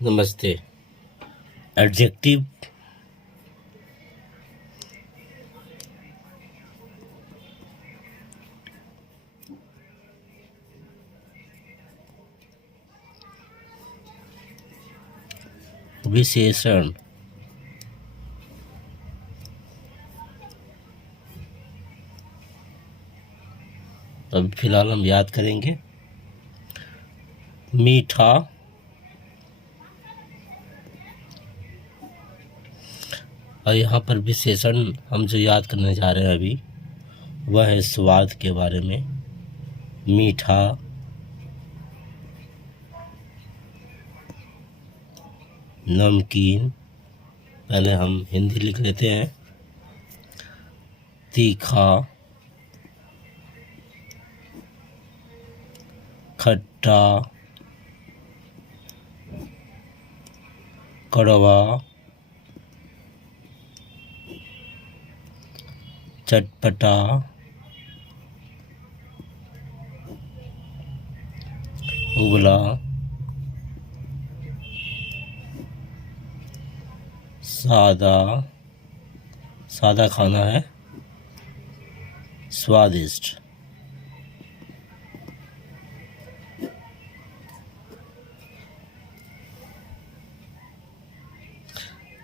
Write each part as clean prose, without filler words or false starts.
नमस्ते। एडजेक्टिव विशेषण अब फिलहाल हम याद करेंगे। मीठा, और यहाँ पर विशेषण हम जो याद करने जा रहे हैं अभी वह है स्वाद के बारे में। मीठा, नमकीन, पहले हम हिंदी लिख लेते हैं। तीखा, खट्टा, कड़वा, चटपटा, उबला, सादा, सादा खाना है, स्वादिष्ट।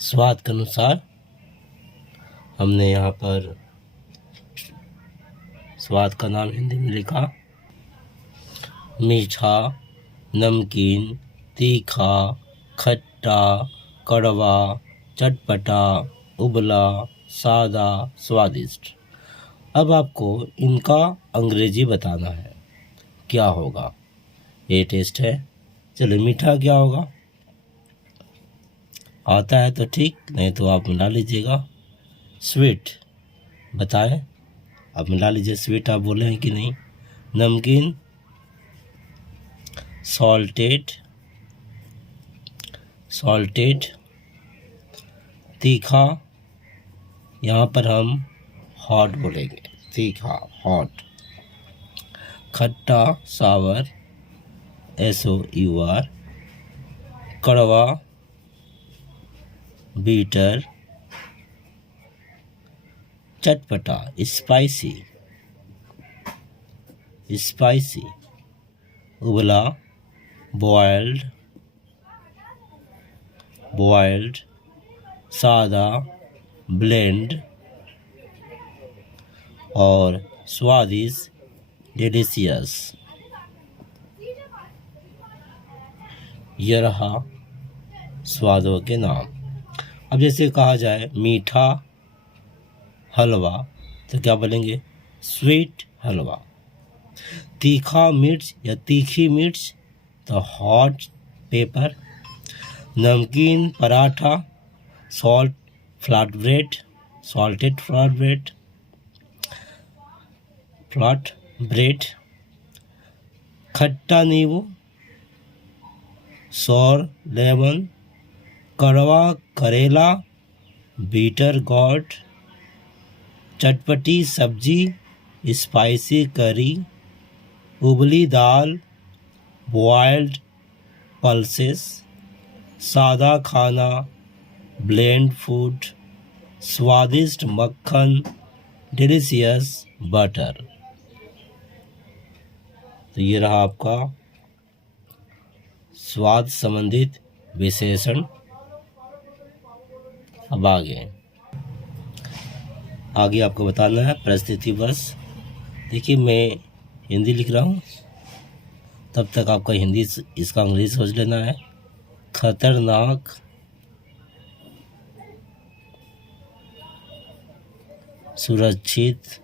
स्वाद के अनुसार हमने यहाँ पर स्वाद का नाम हिंदी में लिखा। मीठा, नमकीन, तीखा, खट्टा, कड़वा, चटपटा, उबला, सादा, स्वादिष्ट। अब आपको इनका अंग्रेजी बताना है, क्या होगा। ये टेस्ट है। चलो, मीठा क्या होगा? आता है तो ठीक, नहीं तो आप मिला लीजिएगा। स्वीट बताएं, आप मिला लीजिए। स्वीट आप बोले हैं कि नहीं? नमकीन, सॉल्टेड, सॉल्टेड। तीखा, यहाँ पर हम हॉट बोलेंगे, तीखा, हॉट। खट्टा, सावर, SOUR। कड़वा, बीटर। चटपटा, स्पाइसी, स्पाइसी। उबला, बॉइल्ड, बॉइल्ड। सादा, ब्लेंड। और स्वादिष्ट, डिलीशियस। यह रहा स्वादों के नाम। अब जैसे कहा जाए मीठा हलवा, तो क्या बोलेंगे? स्वीट हलवा। तीखा मिर्च या तीखी मिर्च, तो हॉट पेपर। नमकीन paratha, salt flat bread, salted flat bread, flat bread. खट्टा नींबू, सौर लेमन। कड़वा करेला, बीटर गॉड। चटपटी सब्जी, स्पाइसी करी। उबली दाल, बॉइल्ड पल्सेस। सादा खाना, ब्लेंड फूड। स्वादिष्ट मक्खन, डिलीशियस बटर। तो ये रहा आपका स्वाद संबंधित विशेषण। अब आगे आपको बताना है परिस्थिति बस। देखिए, मैं हिंदी लिख रहा हूँ, तब तक आपका हिंदी इसका अंग्रेजी सोच लेना है। खतरनाक, सुरक्षित,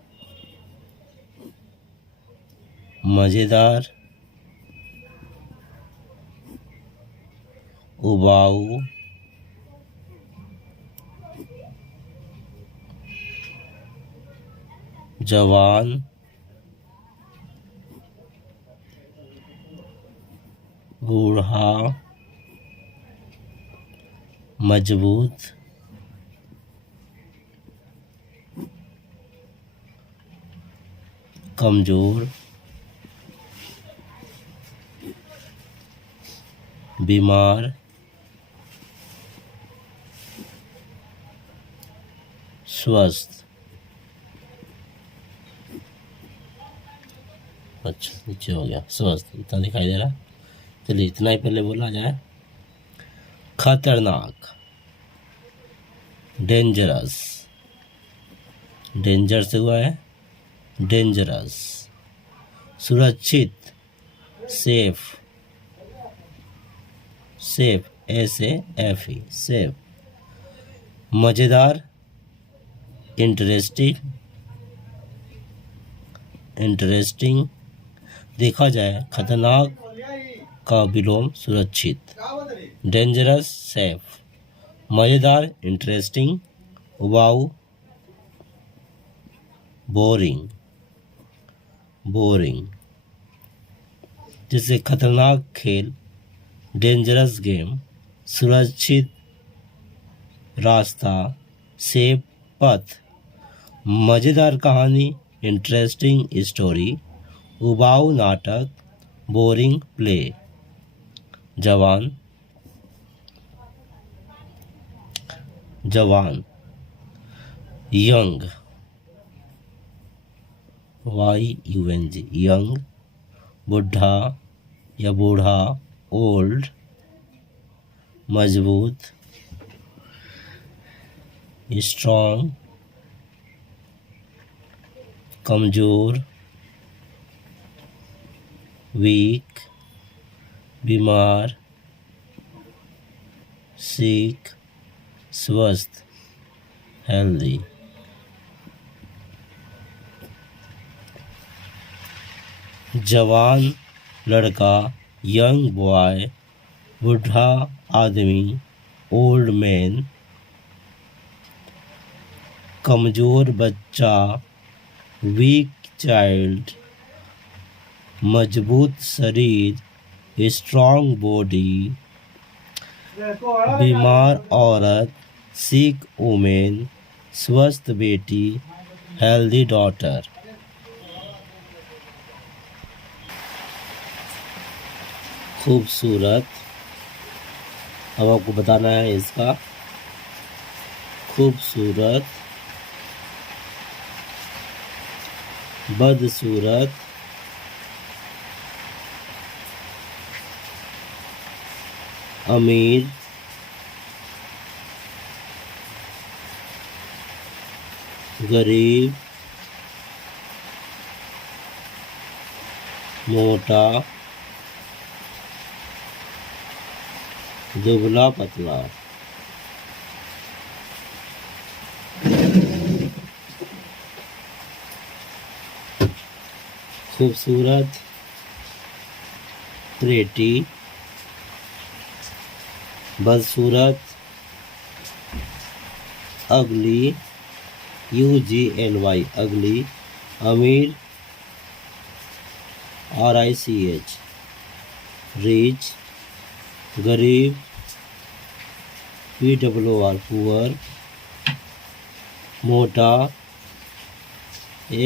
मज़ेदार, उबाऊ, जवान, बूढ़ा, मजबूत, कमजोर, बीमार, स्वस्थ। अच्छा नीचे हो गया स्वस्थ, इतना दिखाई दे रहा। चलिए इतना ही पहले बोला जाए। खतरनाक, डेंजरस, डेंजर से हुआ है डेंजरस। सुरक्षित, सेफ, सेफ SAFE सेफ। मज़ेदार, इंटरेस्टिंग, इंटरेस्टिंग। देखा जाए खतरनाक का विलोम सुरक्षित, डेंजरस सेफ, मज़ेदार इंटरेस्टिंग, उबाऊ बोरिंग, बोरिंग। जैसे खतरनाक खेल, डेंजरस गेम, सुरक्षित रास्ता, सेफ पथ, मज़ेदार कहानी, इंटरेस्टिंग स्टोरी, उबाऊ नाटक, बोरिंग प्ले। जवान, जवान, यंग, YUNG यंग। बुढ़ा या बूढ़ा, ओल्ड। मजबूत, स्ट्रॉन्ग, कमज़ोर, वीक, बीमार, सिक, स्वस्थ, हेल्दी। जवान लड़का, यंग बॉय, बूढ़ा आदमी, ओल्ड मैन। कमज़ोर बच्चा, वीक चाइल्ड, मजबूत शरीर, स्ट्रॉन्ग बॉडी, बीमार औरत, सिक वुमेन, स्वस्थ बेटी, हेल्दी डॉटर। खूबसूरत, अब आपको बताना है इसका। खूबसूरत, बदसूरत, अमीर, गरीब, मोटा, दुबला पतला। खूबसूरत, प्रेटी, बदसूरत, अगली, UGLY अगली। अमीर, RICH रिच। गरीब, PWR पुअर। मोटा,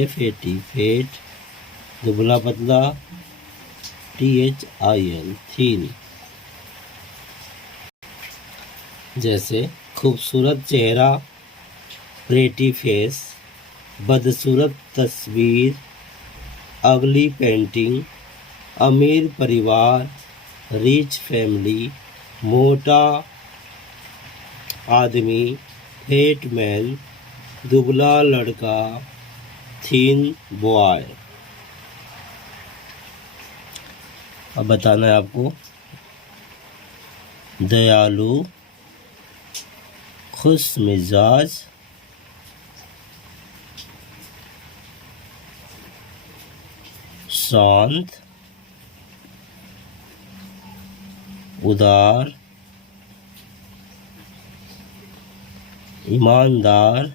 FAT फेट। दुबला पतला, THIN थीन। जैसे खूबसूरत चेहरा, प्रेटी फेस, बदसूरत तस्वीर, अगली पेंटिंग, अमीर परिवार, रिच फैमिली, मोटा आदमी, फेट मैन, दुबला लड़का, थीन बॉय। अब बताना है आपको। दयालु, खुश मिजाज, शांत, उदार, ईमानदार,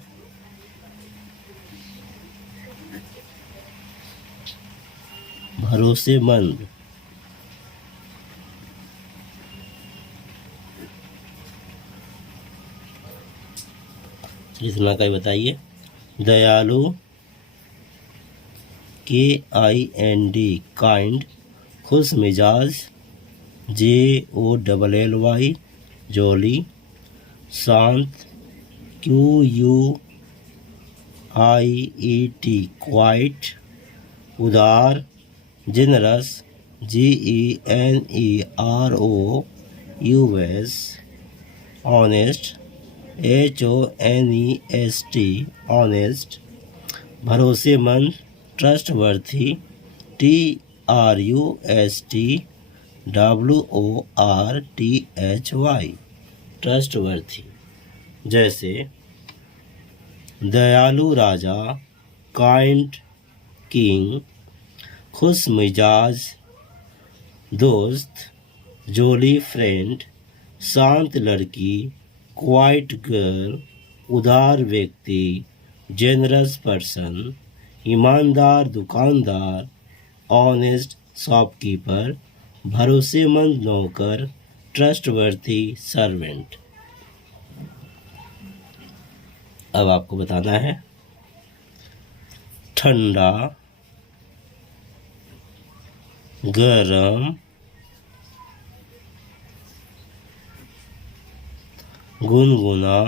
भरोसेमंद। इतना का ही बताइए। दयालु, KIND काइंड। खुश मिजाज, JOLLY जॉली। शांत, QUIET IET क्वाइट, उदार, generous, GENEROUS, honest, HONEST, honest, भरोसेमंद, ट्रस्टवर्थी, TRUSTWORTHY, ट्रस्टवर्थी। जैसे दयालु राजा, काइंड किंग, खुश मिजाज दोस्त, जोली फ्रेंड, शांत लड़की, क्वाइट गर्ल, उदार व्यक्ति, जेनरस पर्सन, ईमानदार दुकानदार, ऑनेस्ट शॉपकीपर, भरोसेमंद नौकर, ट्रस्टवर्थी सर्वेंट। अब आपको बताना है ठंडा, गरम, गुनगुना,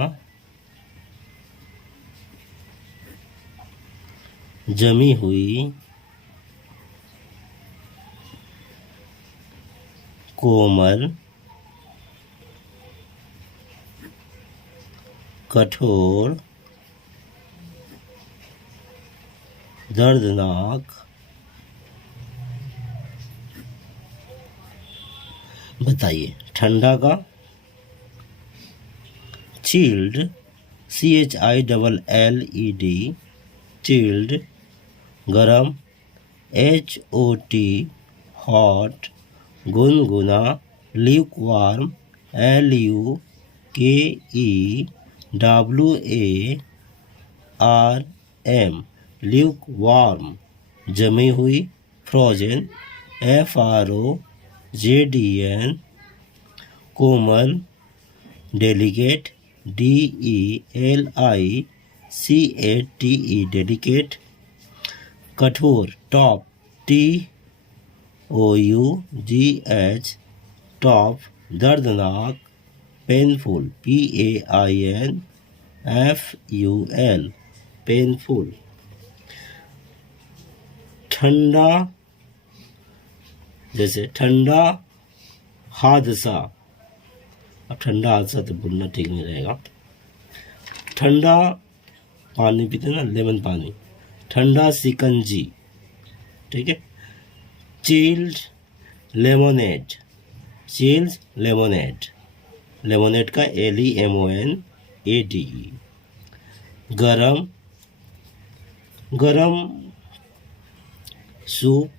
जमी हुई, कोमल, कठोर, दर्दनाक। बताइए ठंडा का चिल्ड, CHILLED, चिल्ड। गरम, HOT, हॉट। गुनगुना, ल्यूकवार्म, LUKEWARM, ल्यूकवार्म। जमी हुई, फ्रोजन, FROZEN, कोमल, डेलिकेट, DELICATE, डेलिकेट। कठोर, टॉप, TOUGH, टॉप। दर्दनाक, पेनफुल, PAINFUL, पेनफुल। ठंडा, जैसे ठंडा हादसा। अब ठंडा हादसा तो बोलना ठीक नहीं रहेगा। ठंडा पानी पीते ना, लेमन पानी, ठंडा सिकंजी, ठीक है। Chilled lemonade, chilled lemonade, lemonade का LEMONADE। गरम, गरम soup,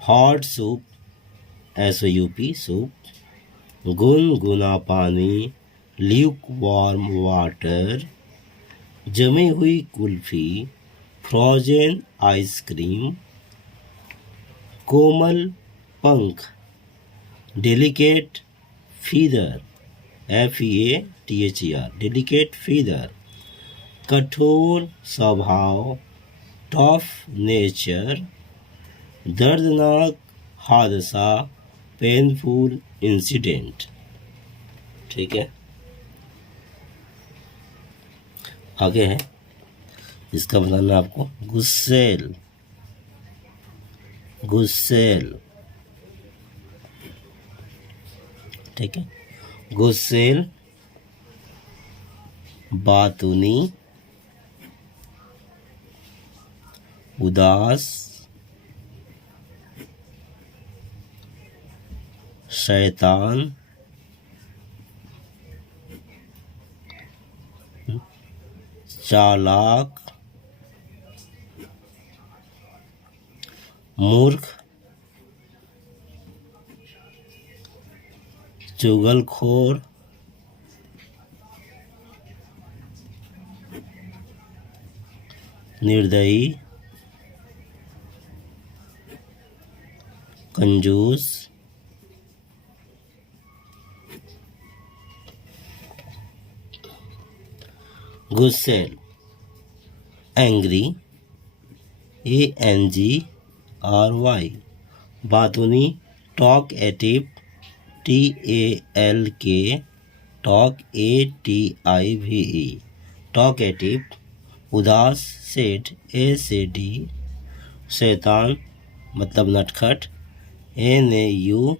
hot soup, SOUP, soup. गुनगुना पानी, ल्यूकवार्म वाटर। जमी हुई कुल्फी, फ्रोजन आइसक्रीम। कोमल पंख, delicate feather, FEATHER, delicate feather. कठोर स्वभाव, टफ नेचर। दर्दनाक हादसा, पेनफुल इंसिडेंट, ठीक है। आगे है, इसका बताना आपको गुस्सेल, गुस्सेल, ठीक है। गुस्सेल, बातूनी, उदास, शैतान, चालाक, मूर्ख, चुगलखोर, निर्दयी, कंजूस। गुस्सेल, एंग्री, ANGRY। बातूनी, talkative, TALK, talk ATIVE, talkative. उदास सेड ACD, शैतान मतलब नटखट NAUGSTY,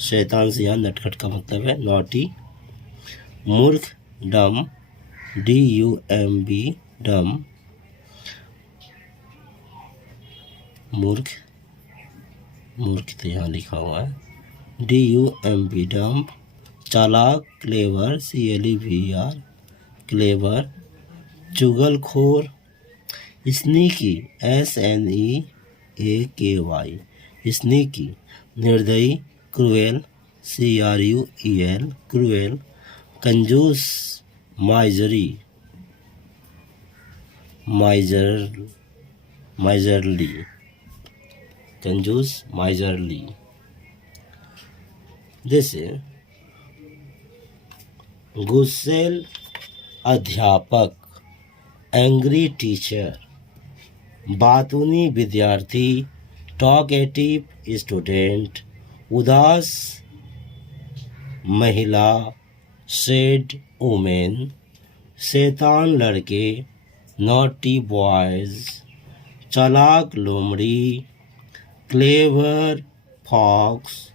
शैतान से यहाँ नटखट का मतलब है नॉटी। मूर्ख डम DUMB, डम मूर्ख, मूर्ख तो यहाँ लिखा हुआ है DUMB, डम। चालाक clever CLEVR, clever. चुगलखोर sneaky SNEAKY, sneaky. निर्दयी क्रूएल CRUEL, क्रूएल। कंजूस माइजरी माइजरली, कंजूस माइजरली। जैसे गुस्सेल अध्यापक एंग्री टीचर, बातूनी विद्यार्थी टॉकेटिव स्टूडेंट, उदास महिला सैड वुमेन, शैतान लड़के नॉटी बॉयज, चालाक लोमड़ी क्लेवर फॉक्स,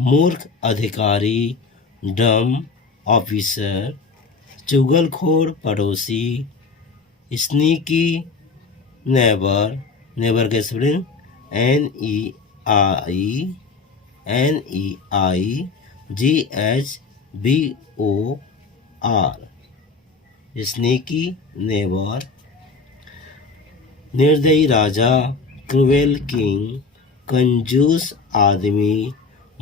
मूर्ख अधिकारी डम ऑफिसर, चुगलखोर पड़ोसी स्नीकी नेबर, नेबर के स्पेलिंग NEIGHBOR, स्नीकी नेबर। निर्दयी राजा क्रूएल किंग, कंजूस आदमी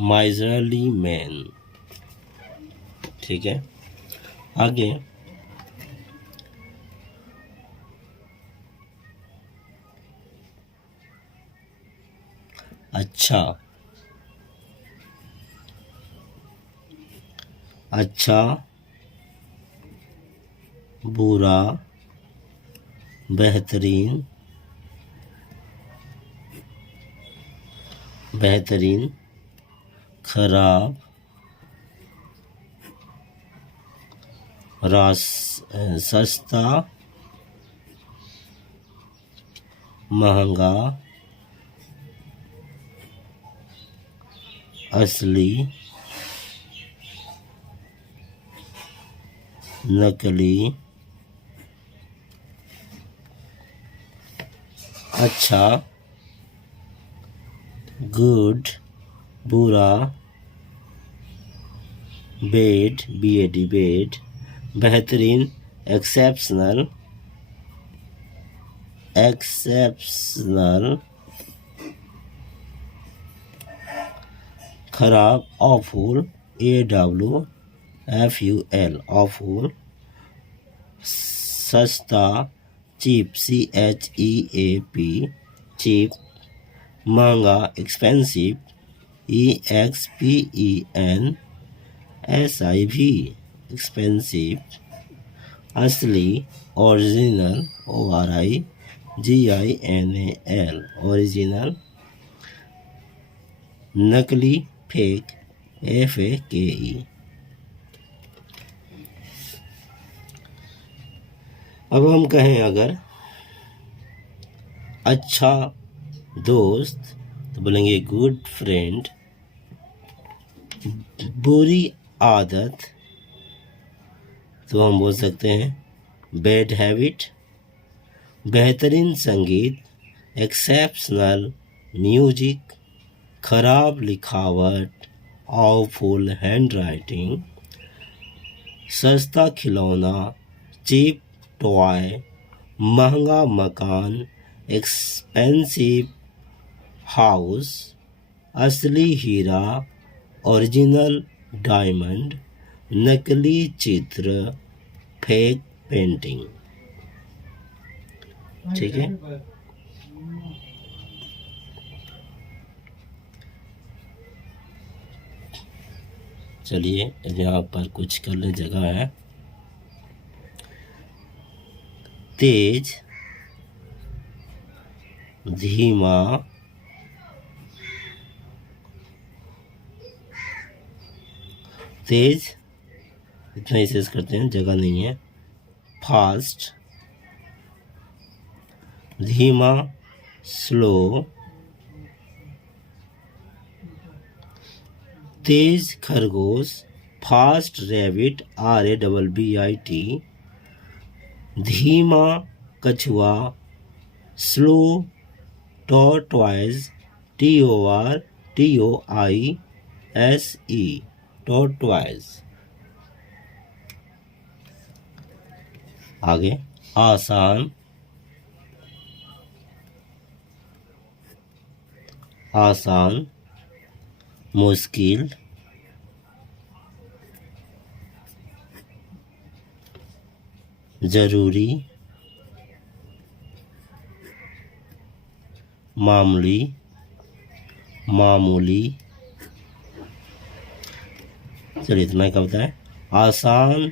माइजरली मैन। ठीक है, आगे अच्छा, अच्छा बुरा बेहतरीन, बेहतरीन। खराब सस्ता महंगा, असली नकली। अच्छा गुड बुरा बेड BAD बेड, बेहतरीन एक्सेप्शनल, एक्सेप्शनल। खराब ऑफुल AWFUL, ऑफुल। सस्ता चीप CHEAP, चीप। महंगा एक्सपेंसिव EXPENSIV, एक्सपेंसिव। असली ओरिजिनल ORIGINAL, ओरिजिनल। नकली फेक FAKE। अब हम कहें अगर अच्छा दोस्त तो बोलेंगे गुड फ्रेंड। बुरी आदत तो हम बोल सकते हैं बैड हैबिट। बेहतरीन संगीत एक्सेप्शनल म्यूजिक। खराब लिखावट ऑफुल हैंडराइटिंग। सस्ता खिलौना चीप टॉय। महंगा मकान एक्सपेंसिव हाउस। असली हीरा ओरिजिनल डायमंड। नकली चित्र फेक पेंटिंग। ठीक है, चलिए यहाँ पर कुछ करने जगह है। तेज धीमा तेज, इतना ही शेष करते हैं, जगह नहीं है। फास्ट, धीमा स्लो, तेज खरगोश फास्ट रैबिट RABBIT, धीमा कछुआ स्लो टॉर्टोइज TORTOISE टॉर्टोइज। आगे आसान, आसान, मुश्किल, जरूरी, मामूली, मामूली। चलिए इतना ही कविता है। आसान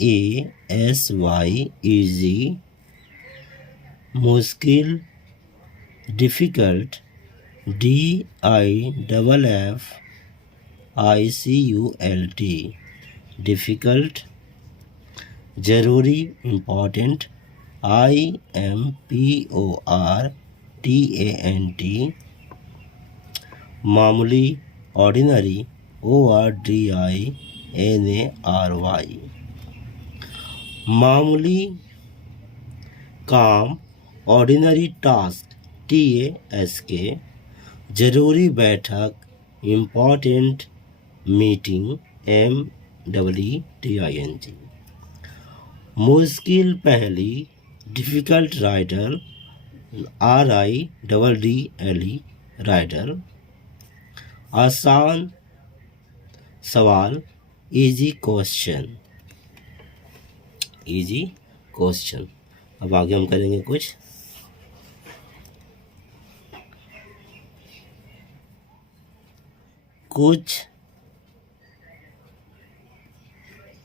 EASY इजी, मुश्किल डिफ़िकल्ट DIFFICULT डिफ़िकल्ट, जरूरी इम्पॉर्टेंट IMPORTANT, मामूली ऑर्डिनरी ORDINARY, मामूली काम ऑर्डिनरी टास्क TASK, जरूरी बैठक इम्पॉर्टेंट मीटिंग MEETING, मुश्किल पहली डिफ़िकल्ट राइडर RIDDLE राइडर, आसान सवाल इजी क्वेश्चन, इजी क्वेश्चन। अब आगे हम करेंगे कुछ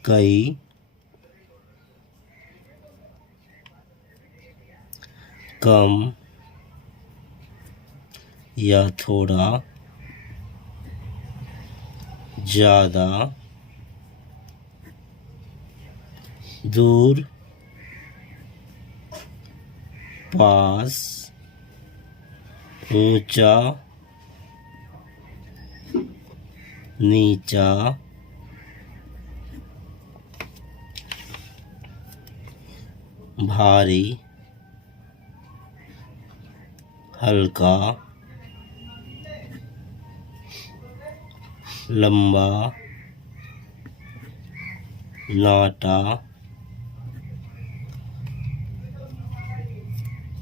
कई, कम या थोड़ा, ज़्यादा, दूर, पास, ऊंचा, नीचा, भारी, हल्का, लंबा, नाटा,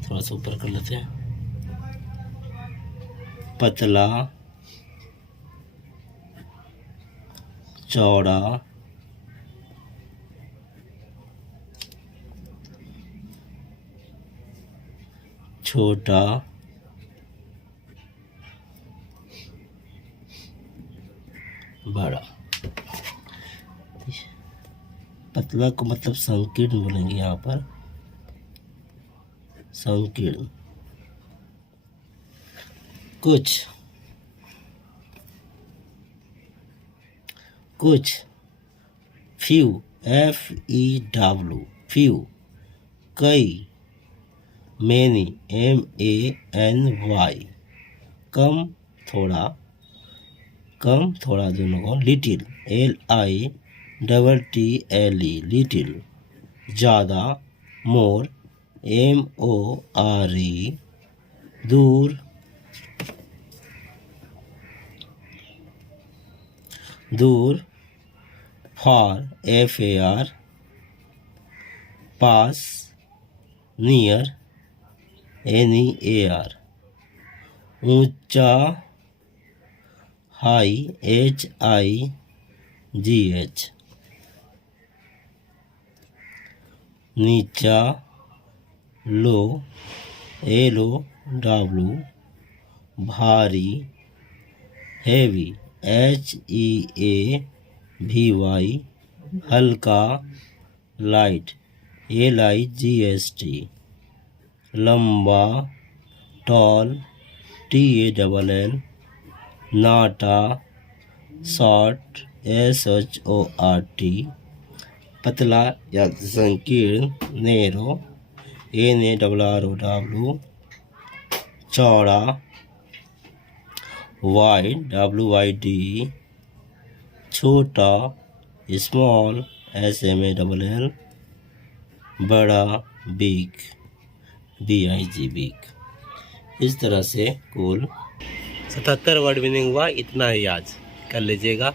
थोड़ा सा ऊपर कर लेते हैं, पतला, चौड़ा, छोटा, बड़ा। पतला को मतलब संकीर्ण बोलेंगे यहाँ पर, संकीर्ण। कुछ, कुछ, फ्यू FEW फ्यू, कई, मैनी MANY, कम थोड़ा, कम थोड़ा दोनों को, लिटिल LITTLE लिटिल, ज़्यादा मोर MORE, दूर, दूर, फार FAR, पास, नियर NEAR, ऊंचा, हाई HIGH, नीचा, लो LOW, भारी, हैवी HEAVY, हल्का, लाइट LIGHT, लंबा, टॉल TALL, नाटा, शॉर्ट SHORT, पतला या संकीर्ण, नैरो, NARROW, चौड़ा, वाइड, WYD, छोटा, स्मॉल, SMALL, बड़ा, बिग, BIG, बिग। इस तरह से कुल 77 वर्ड मीनिंग हुआ। इतना ही आज कर लीजिएगा।